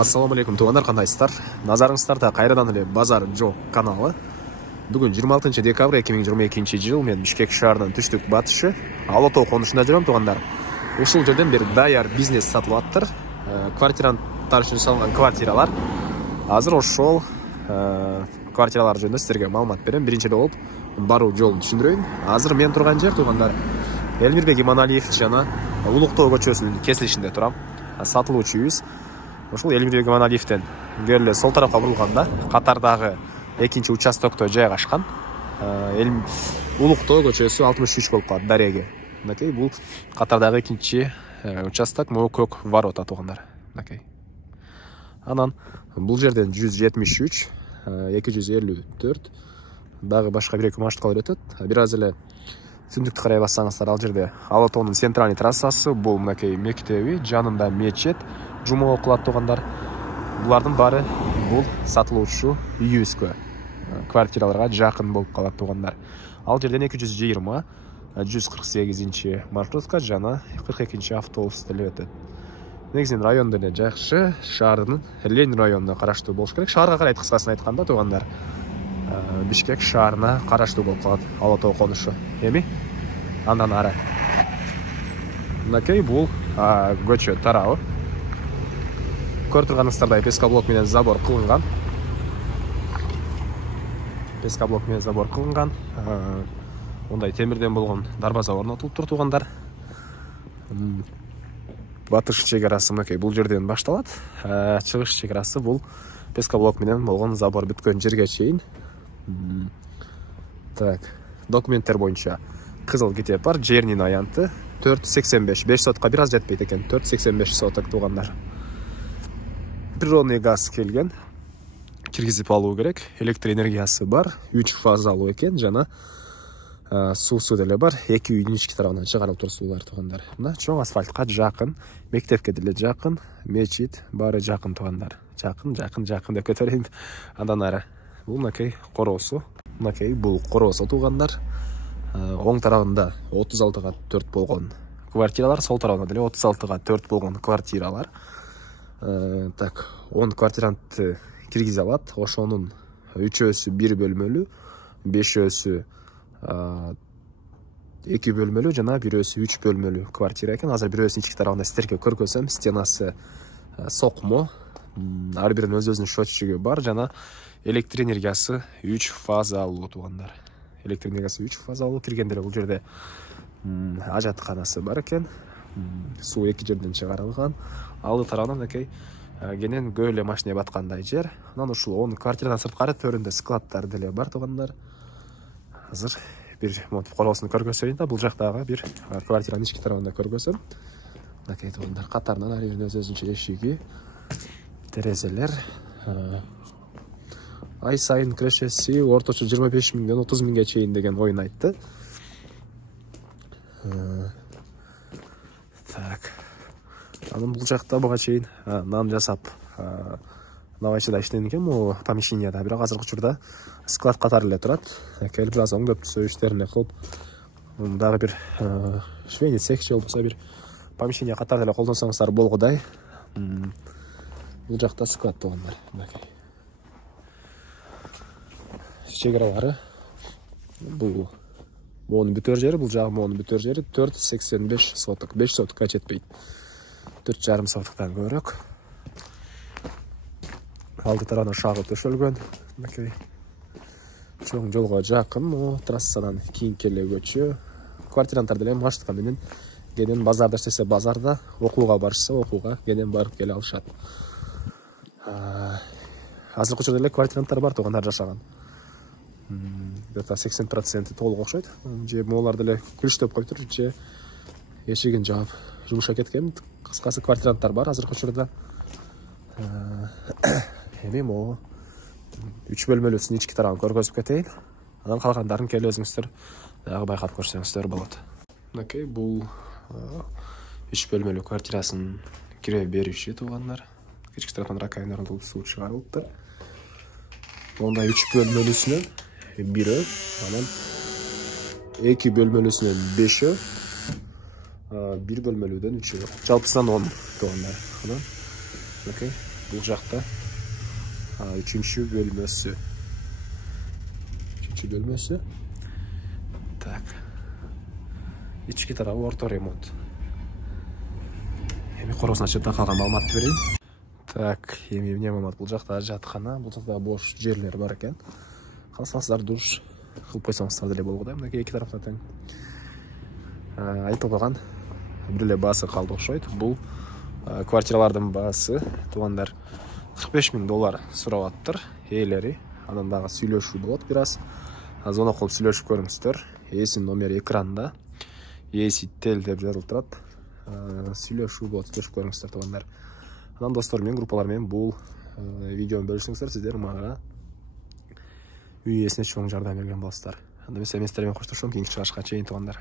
Ассаламу алейкум туугандар, кандайсыздар? Назарыңыздарда кайрадан эле Базар Жок каналы. Бүгүн 26 декабрь 2022 жыл. Мен Бишкек шаарынын түштүк батышы Ала Тоо конушунда жүрөм туугандар. Ушул жерден бир даяр бизнес сатылып аттыр. Квартиранттар үчүн салынган квартиралар. Азыр ошол квартиралар жөнүндө силерге маалымат берем. Биринчиден болуп баруу жолун түшүндүрөйүн. Азыр мен турган жер туугандар Элмирбек Иманалиев жана Улуктоо көчөсүнүн кесилишинде турам. Сатылуучу үйүбүз ошол Элмирбек Иманалиевден көрүлө сол тарапка бурулганда катардагы экинчи участокто жайгашкан. Улуктоо көчөсү 63 болуп калат дареге. Мынакей бул катардагы экинчи участок, могу көк ворота туугандар. Мынакей. Анан бул жерден 173, 254 дагы башка бир эки маршруткалар өтөт. Бир аз эле түндүктү карай бассаңыздар, ал жерде Ала Тоонун центральный трассасы, бул мынакей мектеби, жанында мечет, жума окулат туугандар. Булардын баары бул сатылуучу үйүбүзгө, квартираларга жакын болуп калат туугандар. Ал жерден 220, 148 маршрутка жана 42 автобус деле өтөт. Негизинен район деле жакшы, шаардын Ленин районуна караштуу болуш керек. Шаарга карайт, кыскасын айтканда туугандар. Бишкек шаарына караштуу болуп калат Ала Тоо конушу. Эми андан ары мынакей бул көчө тарабы. Көрүп турганыңыздардай пескоблок менен забор кылынган. Пескоблок менен забор кылынган. Ондай темирден болгон дарбаза орнотулуп тур туугандар. Батыш чек-арасы мынакей бул жерден башталат. Чыгыш чек-арасы бул пескоблок менен болгон забор бүткөн жерге чейин. Так, документтер боюнча кызыл китеп бар, жернин аянты 485, 5 сотка бир аз жетпейт экен, 485 соток туугандар. Природный газ келген, киргизип алуу керек, электр энергиясы бар, 3 фазалуу экен, жана суусу деле бар, эки үйдүн ички тарабынан чыгарылып тур суулар туугандар. Мына чоң асфальтка жакын, мектепке деле жакын, мечит баары жакын туугандар. Жакын деп кетерейин. Андан ары бул мынакей короосу. Мынакей бул короосу туугандар. Оң тарабында 36га 4 болгон квартиралар, сол тарабында деле 36га 4 болгон квартиралар. Так, 10 квартирантты киргизе алат. Ошонун 3-өсү 1 бөлмөлүү, 5-өсү 2 бөлмөлүү жана 1-өсү 3 бөлмөлүү квартира экен. Азыр 1-өсүнүн ички тарабында сиздерге көргөзөм. Стенасы сокмо, ар биринин өз-өзүнүн счетчиги бар жана электр энергиясы 3 фазалуу туугандар. Электр энергиясы 3 фазалуу. Киргенде бул жерде ажатканасы бар экен. Суу эки жерден чыгарылган. Алды тарабынан мынакей кенен көөлө машина баткандай жер. Анан ушул 10 квартирадан сырткары төрүндө складдар деле бар туугандар. Азыр бир монтип короосун көргөзөйүн да, бул жактагы бир квартиранын ички тарабында көргөзөм. Мынакей туугандар, катарынан ар биринин өз-өзүнчө эшиги, терезелер. Ай сайын кирешеси орточо 25 миңден 30 миңге чейин деген оюн айтты. Так. Анан бул жакта буга чейин нан жасап, навайчыда иштеген экен, могу помещенияда, бирок азыркы учурда склад катары эле турат. Келип бир аз оңдоп түзөө иштерин кылып, дагы бир швейный цех же болбосо бир помещение катары эле колдонсоңуздар болгудай. Бул жакта склад туугандар. Мынакей. Чек-аралары бул моунун бүтөр жери, бул жагы моунун бүтөр жери 485 соток, 5 сотокко жетпейт. 4,5 сотоктон көбүрөөк. Алды тарабына шагыл төшөлгөн. Мынакей. Чоң жолго жакын, трассадан кийинки эле көчө. Квартиранттар деле маршрутка менен кенен базарда иштесе базарда, окууга барышса окууга кенен барып келе алышат. Азыркы учурда эле квартиранттар бар туугандар жашаган. Где-то 80% толук окшойт. Же могулар деле күлүштөп коюптур, же эшигин жаап жумушка кеткен. Кыскасы квартиранттар бар азыркы учурда. Эми могу 3 бөлмөлүүсүнүн ички тарабын көргөзүп кетейин. Анан калгандарын келип өзүңүздөр дагы байкап көрсөңүздөр болот. Мынакей бул 3 бөлмөлүү квартирасынын кире бериши туугандар. Кички тарапынан ракайын орнотулуп, суу чыгарылыптыр. Онда 3 бөлмөлүүсүнөн 1-ө, анан 2 бөлмөлүүсүнөн 5-ө, 1 бөлмөлүүдөн 3-ө. Жалпысынан 10 туугандар. Мынакей бул жакта үчүнчү бөлмөсү. Так. Ички тарабы орто ремонт. Эми коросуна чыгып калган маалыматты берейин. Так, эми эмне маалымат? Бул жакта жаткана, бул жакта бош жерлер бар экен. Калсаңыздар душ кылып койсоңуздар деле болот да. Мынакей эки тарапта тең. Айтылбаган бир эле баасы калды окшойт. Бул квартиралардын баасы туугандар $45,000 сурап аттыр ээлери. Анан дагы сүйлөшүү болот бир аз. Звонок кылып сүйлөшүп көрүңүздөр. Ээсинин номери экранда. Ээси тел деп жазылып турат. Сүйлөшүү болот, сүйлөшүп көрүңүздөр туугандар. Анан достор менен, группалар менен бул видеону бөлүшсөңүздөр, сиздер мага үй ээсине чоң жардам берген болосуздар. Анда мен сиздер менен коштошом, кийинки чыгышка чейин туугандар.